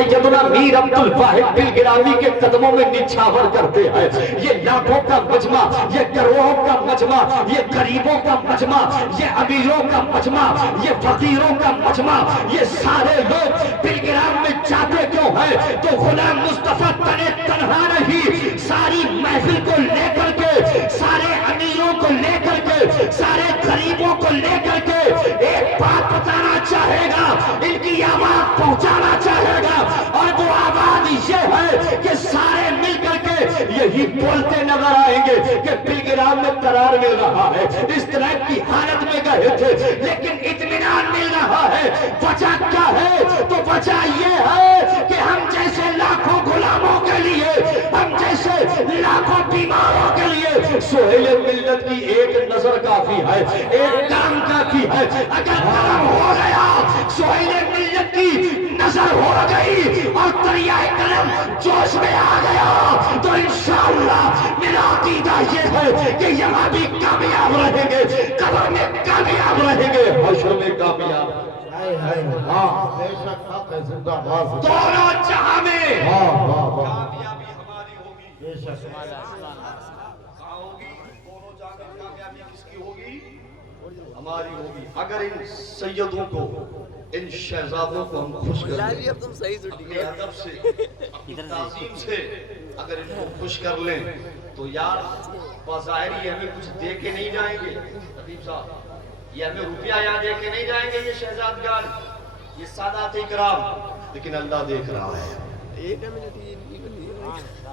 سیدنا میر عبد الواحد بالگرامی کے قدموں میں نچھاور کرتے ہیں. یہ لاکھوں کا مجمع، یہ کروڑوں کا مجمع، یہ غریبوں کا مجمع، یہ امیروں کا مجمع، یہ فقیروں کا مجمع، یہ سارے لوگ بالگرام میں جاتے کیوں ہیں؟ تو غلام مصطفیٰ تنہا نہیں، ساری محفل کو لے کر کے، سارے امیروں کو لے کر کے، سارے غریبوں کو لے کر کے ایک بات بتانا چاہے گا، ان کی آواز پہنچانا چاہے گا. اور وہ آواز یہ ہے کہ سارے مل کر کے یہی بولتے نظر آئیں گے کہ بالگرام میں قرار مل رہا ہے. اس طرح کی حالت میں گئے تھے لیکن اطمینان مل رہا ہے. وجہ کیا ہے؟ تو وجہ یہ ہے کہ ہم جیسے لاکھوں غلاموں کے لیے، ہم جیسے لاکھوں بیماروں کے لیے سہیل ملت کی ایک نظر کافی ہے، ایک کام کافی ہے. اگر کرم ہو گیا، سہیل ملت کی نظر ہو گئی اور دریائے کرم جوش میں آ گیا تو انشاءاللہ میرا عقیدہ یہ ہے کہ یہاں بھی کامیاب رہیں گے، قبر میں کامیاب رہیں گے، حشر میں کامیاب. دونوں جہاں میں کامیابی ہماری ہوگی. کہاں ہوگی؟ دونوں جہاں میں کامیابی کس کی ہوگی؟ ہماری ہوگی. اگر ان سیدوں کو، ان شہزادوں کو ہم خوش کر لیں، اپنے ادب سے، اپنی تعظیم سے اگر ان کو خوش کر لیں تو یار بظاہر یہ ہمیں کچھ دے کے نہیں جائیں گے خطیب صاحب، یہ ہمیں روپیہ یہاں دے کے نہیں جائیں گے یہ شہزادگان، یہ سادات اکرام، لیکن اللہ دیکھ رہا ہے.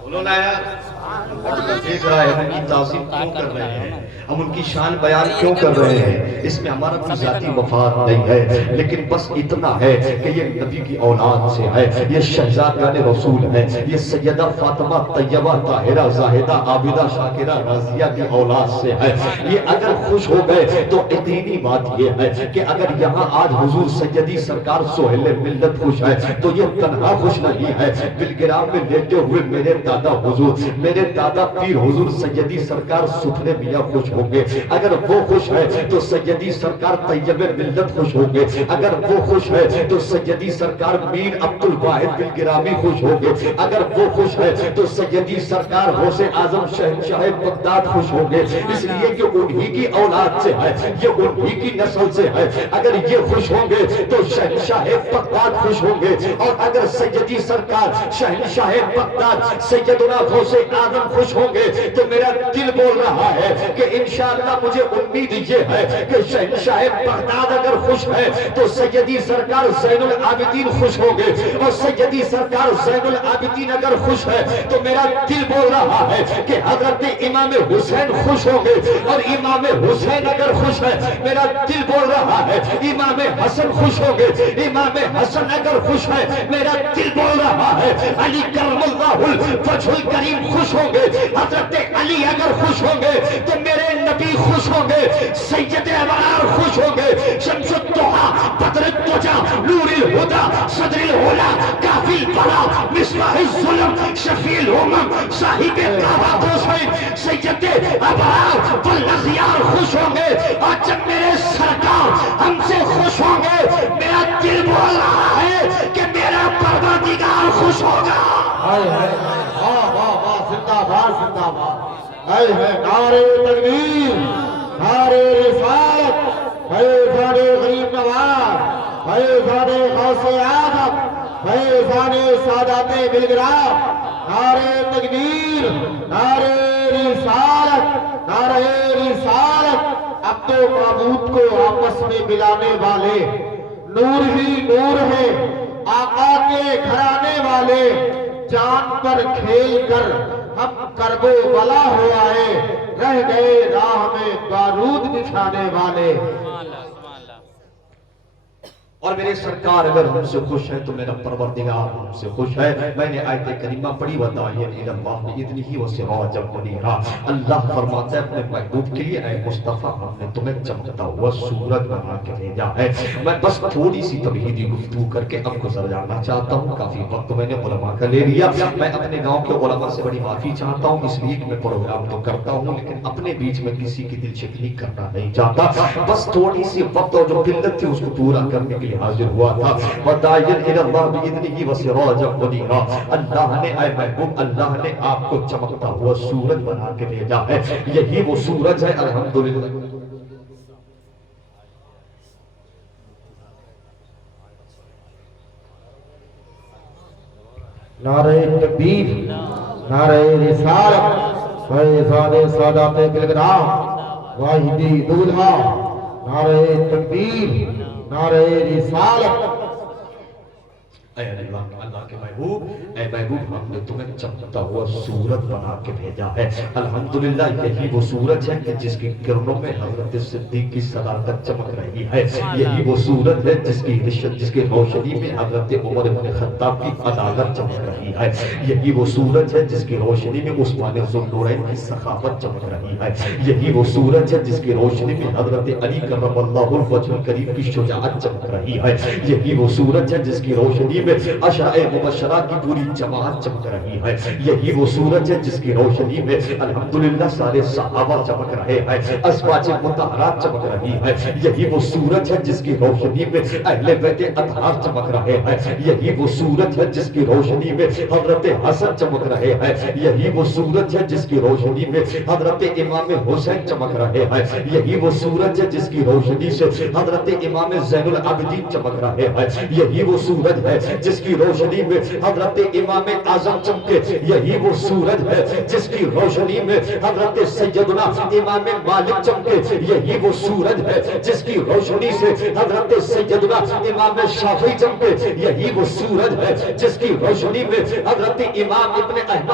بولو نا یار، اللہ دیکھ رہا ہے ہم ان کی تعظیم کیوں کر رہے ہیں، ہم ان کی شان بیان کیوں کر رہے ہیں. اس میں ہمارا کوئی ذاتی مفاد نہیں ہے، لیکن بس اتنا ہے کہ یہ نبی کی اولاد سے ہے، یہ شہزادگان رسول ہے، یہ سیدہ فاطمہ طیبہ طاہرہ زاہدہ عابدہ شاکرہ راضیہ کی اولاد سے ہے. یہ اگر خوش ہو گئے تو یقینی بات یہ ہے کہ اگر یہاں آج حضور سیدی سرکار سہیل ملت خوش ہے تو یہ تنہا خوش نہیں ہے. بالگرام میں لیٹے ہوئے میرے دادا حضور، میرے دادا پیر حضور سیدی سرکار سپنے میاں خوش ہوں گے. اگر وہ خوش ہے تو سیدی سرکار طیب ملت خوش ہوں گے. اگر وہ خوش ہے تو سیدی سرکار میر عبد الواحد بالگرامی خوش ہوں گے. اگر وہ خوش ہے تو سیدی سرکار غوث اعظم شہنشاہ بغداد خوش ہوں گے، اس لیے کہ انہی کی اولاد سے ہے، یہ انہی کی نسل سے ہے. اگر یہ خوش ہوں گے تو شہنشاہ بغداد خوش ہوں گے، اور اگر سیدی سرکار شہنشاہ بغداد سیدنا غوث اعظم خوش ہوں گے تو میرا دل بول رہا ہے کہ انشاءاللہ مجھے امید یہ ہے کہ شہنشاہ بغداد اگر خوش ہے تو سیدی سرکار زین العابدین خوش ہوں گے، اور سیدی سرکار زین العابدین اگر خوش ہے تو میرا دل بول رہا ہے کہ حضرت امام حسین خوش ہوں گے، اور امام حسین اگر خوش ہے میرا دل بول رہا ہے امام حسن خوش ہوں گے، امام حسن اگر خوش ہے میرا دل بول رہا ہے علی کرم اللہ الوجہ الکریم خوش ہوں گے، حضرت علی اگر خوش ہوں گے تو میرے نبی خوش ہوں گے، سید ابرار خوش ہوں گے، شمس الضحیٰ بدر الدجا نور الہدی صدر العلا کافی البلا مصباح الظلم شفیع الامم صاحب کعبہ حسین سید ابرار والاخیار خوش ہوں گے. اور جب میرے سرکار ہم سے خوش ہوں گے میرا دل بول رہا ہے کہ میرا پروردگار خوش ہوگا. زندہ باد زندہ باد. نعرہ تکبیر، نعرہ رسالت، فیضان غریب نواز، فیضان غوث اعظم، فیضان سادات بالگرام. نعرہ تکبیر، نعرہ رسالت، نعرہ رسالت. اب تو معبود کو آپس میں ملانے والے نور ہی نور ہے، آقا کے گھرانے والے جان پر کھیل کر ہم کرب و بلا ہو آئے، رہ گئے راہ میں بارود بچھانے والے. اور میرے سرکار اگر ہم سے خوش ہے تو میرا پروردگار ہم سے خوش ہے. میں نے آیت کریمہ پڑھی بتائی ہے اللہ بإذنہ ہی وسعا جب منیرا. اللہ فرماتا ہے اپنے محبوب کے لیے اے مصطفیٰ ہم نے تمہیں چمکتا ہوا سورج بنا کے بھیجا ہے. میں بس تھوڑی سی تمہیدی گفتگو کر کے اب گزر جانا چاہتا ہوں، کافی وقت میں نے علماء کا لے لیا. میں اپنے گاؤں کے علماء سے بڑی معافی چاہتا ہوں، اس لیے کہ میں پروگرام تو کرتا ہوں لیکن اپنے بیچ میں کسی کی دل شکنی کرنا نہیں چاہتا. بس تھوڑی سی وقت اور جو قلت تھی اس کو پورا کرنے کے لیے حاضر ہوا تھا وَدَاعِيًا إِلَى اللَّهِ بِإِذْنِهِ وَسِرَاجًا مُنِيرًا اللہ نے اے محبوب اللہ نے آپ کو چمکتا ہوا سورج بنا کے بھیجا ہے یہی وہ سورج ہے الحمدللہ نعرہ تکبیر نعرہ رسالت فیضان سادات بلگرام واحدی دولہا نعرہ تکبیر نعرہ رسالت اے اللہ کے محبوب اے محبوب ہم نے تمہیں چمکتا ہوا سورج بنا کے بھیجا ہے الحمدللہ یہی وہ سورج ہے کہ جس کی کرنوں میں حضرت صدیق کی صداقت چمک رہی ہے یہی وہ سورج ہے جس کی روشنی میں حضرت عمر بن خطاب کی عدالت چمک رہی ہے یہی وہ سورج ہے جس کی روشنی میں عثمان ذوالنورین کی سخاوت چمک رہی ہے یہی وہ سورج ہے جس کی روشنی میں حضرت علی کرم اللہ الوجہ الکریم کی شجاعت چمک رہی ہے یہی وہ سورج ہے جس کی روشنی میں عشرۂ مبشرہ کی پوری جماعت چمک رہی ہے یہی وہ سورج ہے جس کی روشنی میں الحمدللہ سارے صحابہ چمک رہے ہیں ازواج مطہرات چمک رہی ہے یہی وہ سورج ہے جس کی روشنی میں اہل بیت اطہار چمک رہے ہیں یہی وہ سورج ہے جس کی روشنی میں حضرت حسن چمک رہے ہیں یہی وہ سورج ہے جس کی روشنی میں حضرت امام حسین چمک رہے ہیں یہی وہ سورج ہے جس کی روشنی سے حضرت امام زین العابدین چمک رہے ہیں یہی وہ سورج ہے جس کی روشنی میں حضرت امام اعظم چمکے یہی وہ سورج ہے جس کی روشنی میں حضرت سیدنا امام مالک چمکے یہی وہ سورج ہے جس کی روشنی سے حضرت سیدنا امام شافعی چمکے یہی وہ سورج ہے جس کی روشنی میں حضرت امام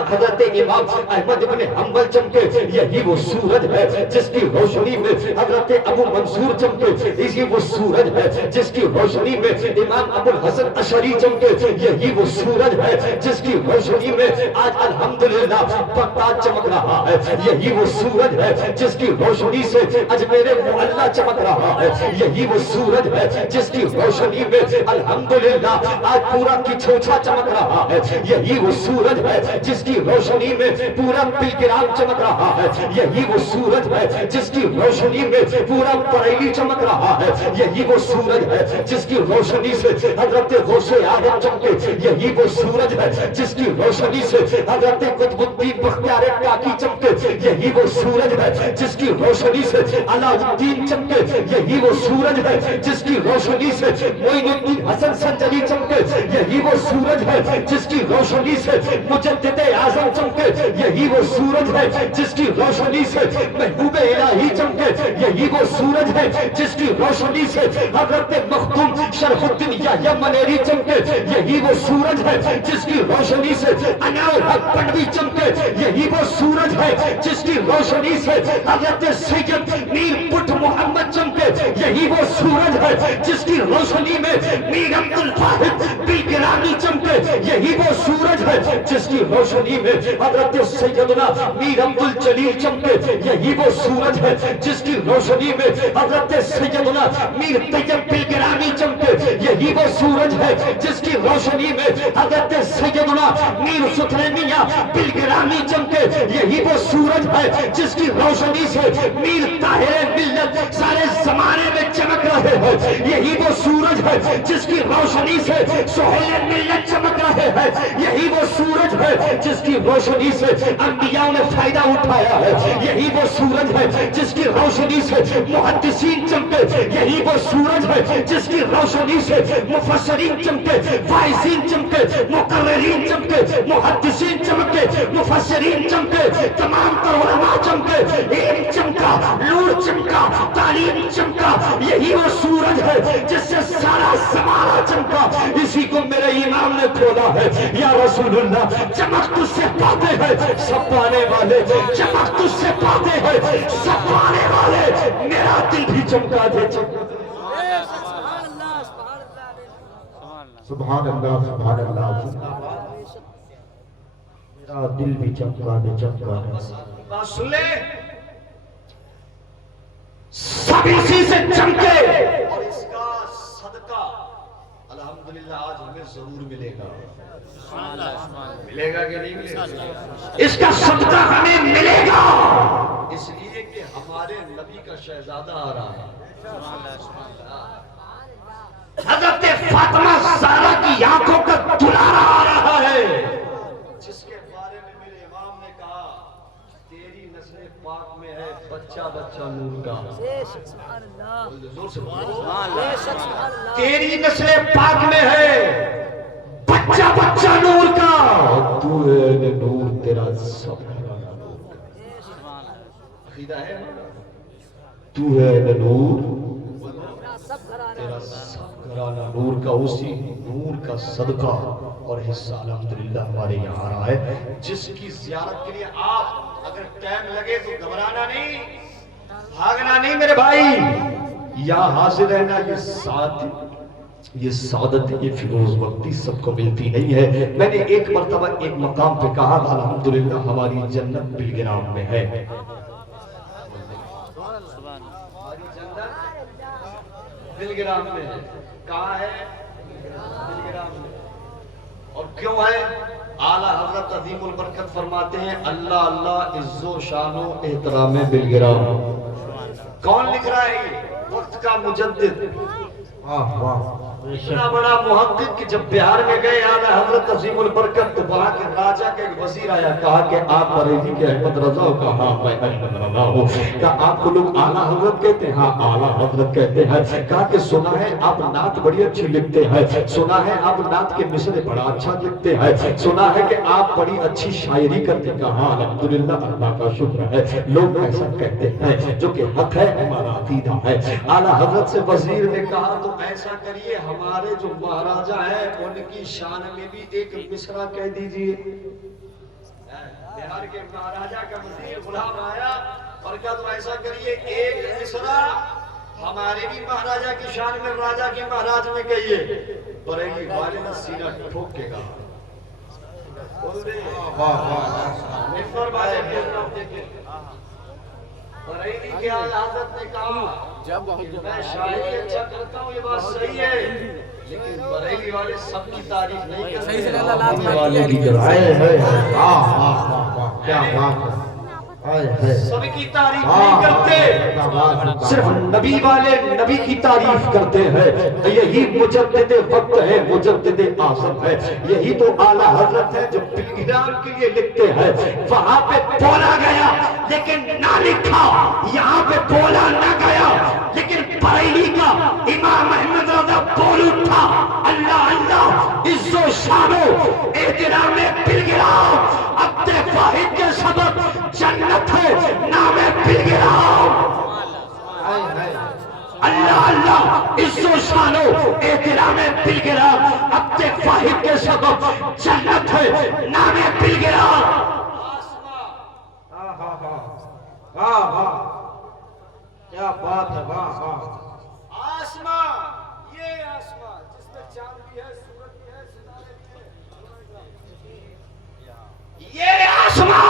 حضرت امام احمد ابن حنبل چمکے یہی وہ سورج ہے جس کی روشنی میں حضرت ابو منصور چمکے یہی وہ سورج ہے جس کی روشنی میں امام ابو الحسن اشعری چمکے یہی وہ سورج ہے جس کی روشنی میں آج الحمدللہ بغداد چمک رہا ہے یہی وہ سورج ہے جس کی روشنی سے اجمیر معلیٰ چمک رہا ہے یہی وہ سورج ہے جس کی روشنی میں الحمدللہ آج پورا کچھوچا چمک رہا ہے یہی وہ سورج ہے جس کی روشنی میں پورا بلگرام چمک رہا ہے یہی وہ سورج ہے جس کی روشنی میں پورا بریلی چمک رہا ہے یہی وہ سورج ہے جس کی روشنی سے حضرت غوث اعظم چمکے یہی وہ سورج ہے جس کی روشنی سے حضرت قطب الدین بختیار کاکی چمکے یہی وہ سورج ہے جس کی روشنی سے علاء الدین چمکے یہی وہ سورج ہے جس کی روشنی سے معین الدین حسن سنجری چمکے یہی وہ سورج ہے جس کی روشنی سے مجدد اعظم چمکے یہی وہ سورج ہے جس کی روشنی سے محبوب الہی چمکے یہی وہ سورج ہے جس کی روشنی سے حضرت مخدوم شرف الدین یحییٰ منیری چمکے یہی وہ سورج ہے جس کی روشنی سے انار الحق پنڈوی چمکے یہی وہ سورج ہے جس کی روشنی سے حضرت سید میر پٹ محمد چمکے یہی وہ سورج ہے جس کی روشنی میں میر عبد الواحد بلگرامی چمکے یہی وہ سورج ہے جس کی روشنی میں حضرت سیدنا میر عبد الجلیل چمکے یہی وہ سورج ہے جس کی روشنی میں حضرت سیدنا میر طیب بلگرامی چمکے یہی وہ سورج ہے جس کی روشنی میں حضرت سیدنا میر سترے میاں بلگرامی چمکے یہی وہ سورج ہے جس کی روشنی سے میر طاہر ملت سارے زمانے میں چمک رہے ہیں یہی وہ سورج ہے جس کی روشنی سے سہیل ملت چمک رہے ہیں یہی وہ سورج ہے جس کی روشنی سے انبیاء نے فائدہ اٹھایا ہے یہی وہ سورج ہے جس کی روشنی سے محدثین چمکے یہی وہ سورج ہے جس کی روشنی سے مفسرین چمکے فائزین چمکے مقررین چمکے محدثین چمکے مفسرین چمکے تمام تر علماء چمکے علم چمکا نور چمکا تعلیم چمکا یہی وہ سورج ہے جس سے سارا زمانہ چمکا اسی کو میرے امام نے کھولا ہے یا رسول اللہ چمک تجھ سے پاتے ہیں سب پانے والے چمک تجھ سے پاتے ہیں سب پانے والے میرا دل بھی چمکا دے سبحان اللہ سبحان اللہ میرا دل بھی چمکا دے چمکا دے بات سن لے سب اسی سے چمکے اور اس کا صدقہ الحمدللہ آج ہمیں ضرور ملے گا ملے گا کہ نہیں ملے گا اس کا صدقہ ہمیں ملے گا اس لیے کہ ہمارے نبی کا شہزادہ آ رہا ہے حضرت فاطمہ زہرا کی آنکھوں کا دلارا آ رہا ہے، جس کے بارے میں میرے امام نے کہا تیری نسل پاک میں ہے بچہ بچہ نور کا، زور سے بولو، تیری نسل پاک میں ہے بچہ بچہ نور کا، تو ہے نور تیرا سب گھرانا نور کا، عقیدہ ہے تو ہے نور تیرا سب گھرانا نور کا، اسی نور کا صدقہ اور حصہ الحمدللہ ہمارے یہاں آ رہا ہے، جس کی زیارت کے لیے آپ اگر ٹائم لگے تو گھبرانا نہیں، بھاگنا نہیں میرے بھائی، یہاں حاضر رہنا، یہ سعادت یہ فیروز وقتی سب کو ملتی نہیں ہے۔ میں نے ایک مرتبہ ایک مقام پہ کہا الحمدللہ ہماری جنت بلگرام میں ہے، ہماری جنت بلگرام میں ہے، کہاں ہے؟ بلگرام میں، اور کیوں ہے؟ اعلیٰ حضرت عظیم البرکت فرماتے ہیں اللہ اللہ عز و شان و احترام بلگرام۔ کون لکھ رہا ہے یہ؟ وقت کا مجدد، اتنا بڑا محقق کہ جب بہار میں گئے اعلیٰ حضرت عظیم البرکت تو وہاں کے راجہ کے ایک وزیر آیا، کہا کہ آپ بریلی کے احمد رضا ہو؟ کہا میں احمد رضا ہوں۔ کہا آپ کو لوگ اعلیٰ حضرت کہتے ہیں؟ ہاں اعلیٰ حضرت کہتے ہیں۔ کہا کہ سنا ہے آپ نعت بڑی اچھی لکھتے ہیں، سنا ہے آپ نعت کے مصرع بڑا اچھا لکھتے ہیں، سنا ہے کہ آپ بڑی اچھی شاعری کرتے ہیں۔ کہا الحمدللہ اللہ کا شکر ہے، لوگ ایسا کہتے ہیں جو کہ حق ہے، ہمارا عقیدہ ہے۔ اعلیٰ حضرت سے وزیر نے کہا تو ایسا کریے ہمارے جو مہاراجہ ہیں ان کی شان میں بھی ایک مصرع کہہ دیجئے۔ بہار کے مہاراجہ کا وزیر غلام آیا اور کہا تو ایسا کریے ایک مصرع ہمارے بھی مہاراجہ کی شان میں راجہ کی مہاراج میں کہیے۔ بریلی والے نے سینہ ٹھوک کے کہا، ممبر والے بریلی کے اعلیٰ حضرت نے کہا میں شاعری اچھا کرتا ہوں، یہ بات صحیح ہے، لیکن بریلی والے سب کی تعریف نہیں کرتے، سب کی تعریف نہیں کرتے، صرف نبی والے نبی کی تعریف کرتے ہیں۔ یہی مجدد وقت ہے، مجدد اعظم ہے، یہی تو اعلیٰ حضرت ہے جو بلگرام کے لیے لکھتے ہیں۔ وہاں پہ بولا گیا لیکن نہ لکھا، یہاں پہ بولا نہ گیا لیکن بریلی کا امام احمد رضا بول اٹھا اللہ اللہ عز و شان و احترام بلگرام، عبد واحد کے سبب جنت ہے نام بلگرام، اللہ اللہ عز و شان و احترام بلگرام، عبد واحد کے سبب جنت ہے نام بلگرام۔ کیا بات ہے، واہ واہ، آسماں، یہ آسماں جس میں چاند بھی ہے، سورج بھی ہے، ستارے بھی ہیں، یہ آسماں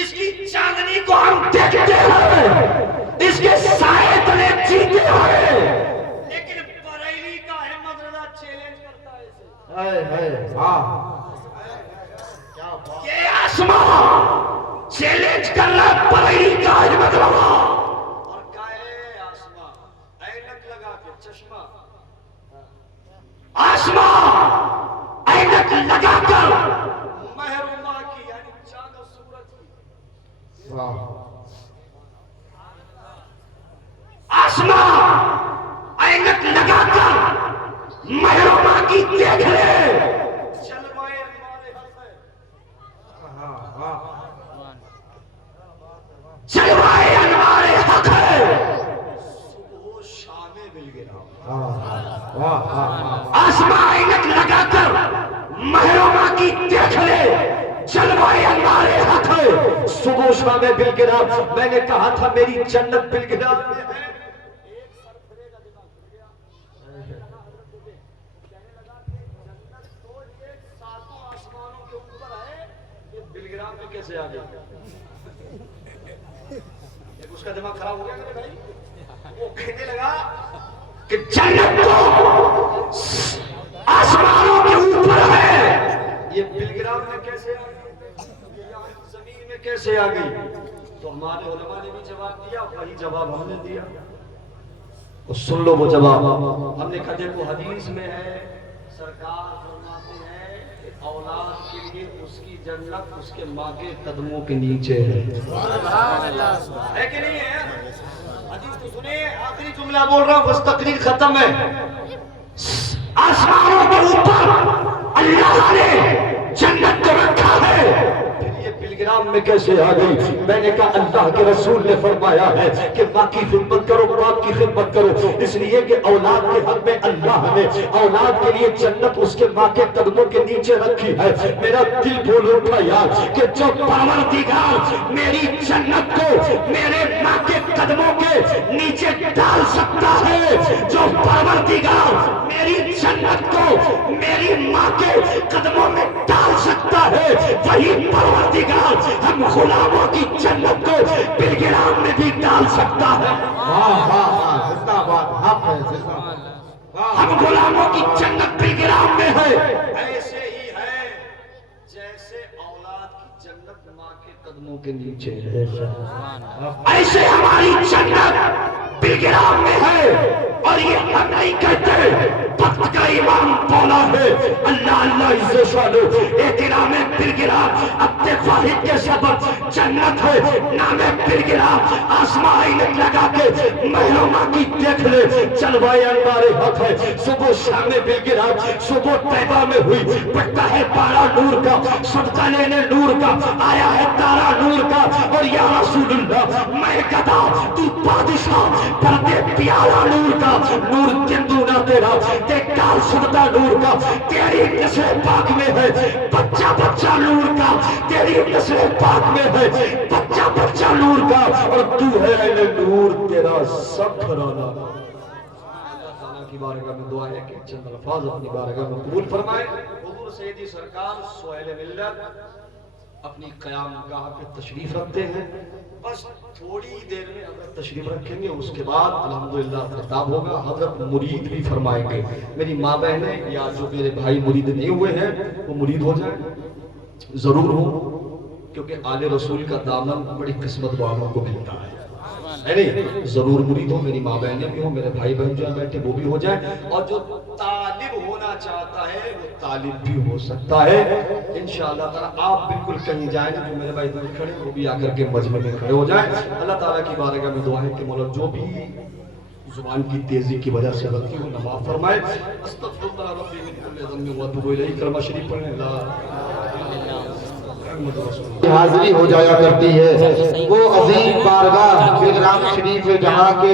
اس کی چاندنی کو ہم دیکھتے ہیں، اس کے سائے تلے جیتے ہیں، لیکن بریلی کا احمد رضا چیلنج کرتا ہے اسے، یہ آسماں چیلنج کر رہا بریلی کا احمد رضا، اور کہے آسماں اینک لگا کے چشمہ، آسماں اینک لگا کر محرومہ کی یعنی چاند و سورج کی، آسماں اینک لگا کر محرومہ کی دیکھ لے، جلوائے ہمارے حق ہے، جلوائے ہمارے حق ہے، صبح و شام بلگرام، آسماں اینک لگا کر محرومہ کی دیکھ لے، جلوائے ہمارے حق ہے، صبح و شام بلگرام۔ میں نے کہا تھا میری جنت بلگرام میں ہے، ایک سر پھرے گا دماغ پھر گیا، کہنے لگا کہ جنت تو یہ ساتوں آسمانوں کے اوپر ہے، یہ بلگرام میں کیسے آ گئی؟ اس کا دماغ خراب ہو گیا میرے بھائی، وہ کہنے لگا کہ جنت تو آسمانوں کے اوپر ہے، یہ بلگرام میں کیسے آ گئی، یہ زمین میں کیسے آ گئی؟ تو ہمارے علماء نے بھی جواب دیا، وہی جواب ہم نے دیا، تو سن لو وہ جواب. ہم نے کہا دیکھو حدیث میں ہے سرکار فرماتے ہیں کہ اولاد کے لیے اس کی جنت اس کے ماں کے قدموں کے نیچے ہے. ہے کہ نہیں ہے؟ حدیث تو سنیں. آخری جملہ بول رہا ہوں بس تقریر ختم ہے. آسمانوں کے اوپر اللہ نے جنت کو رکھا ہے. پھر یہ پلگرام میں کیسے آ گئی؟ میں نے کہا اللہ کے رسول نے فرمایا ہے کہ ماں کی خدمت کرو، باپ کی خدمت کرو، اس لیے کہ اولاد کے حق میں اللہ نے اولاد کے لیے جنت اس کے ماں کے قدموں کے نیچے رکھی ہے. میرا دل بول اٹھا یار کہ جو پروردگار میری جنت کو میرے ماں کے قدموں کے نیچے ڈال سکتا ہے، جو پروردگار میری جنت کو میری ماں کے قدموں میں ڈال سکتا ہے، وہی پروردگار ہم غلاموں کی جنت کو پلگرام میں بھی ڈال سکتا ہے. واہ واہ واہ، زندہ باد، حق ہے، زندہ باد. ہم غلاموں کی جنت پلگرام میں ہے. ایسے ہی ہے جیسے اولاد کی جنت ماں کے قدموں کے نیچے ہے، ایسے ہماری جنت پلگرام میں ہے. اور یہ ہم نہیں کہتے، وقت کا امام بولا ہے اللہ اللہ عز و جل ایک نام پلگرام اپنے واحد کے سبب جنت ہے. نام پلگرام آسمان لگا کے محرومہ کی دیکھ لے جلوائے انوار حق ہے. صبح شام پلگرام صبح طیبہ میں ہوئی، پڑتا ہے پارا نور کا، صدقہ لینے نور کا، آیا ہے تارا نور کا. اور یا رسول اللہ میں گدا تو بادشاہ پردے پیارا نور کا، نور تندونا تیرا دیکھال صدقہ نور کا. تیری نسل پاک میں ہے بچہ بچہ نور کا، تیری نسل پاک میں ہے بچہ بچہ نور کا. اور تو ہے اہل نور، تیرا سب گھرانہ. اللہ تعالیٰ کی بارگاہ میں دعا ہے کہ چند الفاظ اپنی بارگاہ میں قبول فرمائے. حضور سیدی سرکار سہیل ملت اپنی قیام گاہ پہ تشریف رکھتے ہیں. بس تھوڑی دیر میں اگر تشریف رکھیں گے اس کے بعد الحمدللہ خطاب ہوگا. حضرت مرید بھی فرمائیں گے. میری ماں بہنیں یا جو میرے بھائی مرید نہیں ہوئے ہیں وہ مرید ہو جائیں ضرور ہو، کیونکہ آل رسول کا دامن بڑی قسمت والوں کو ملتا ہے نہیں. ضرور مرید ہو، میری ماں بہنیں بھی ہوں، میرے بھائی بہن جو ہیں بیٹھے وہ بھی ہو جائیں. اور جو طالب ہونا چاہتا ہے وہ طالب بھی ہو سکتا ہے انشاءاللہ تعالیٰ. آپ بالکل کہیں جائیں، جو میرے بھائی بہن کھڑے وہ بھی آ کر کے مجمع میں کھڑے ہو جائیں. اللہ تعالیٰ کی بارگاہ میں دعا ہے کہ مولا جو بھی زبان کی تیزی کی وجہ سے غلطی ہو نہ معاف فرمائے. استغفر اللہ ربی من کل ذنب واتوب الیہ. کلمہ شریف پڑھیں. لا حاضری ہو جایا کرتی ہے وہ عظیم بارگاہ پلگرام شریف جہاں کے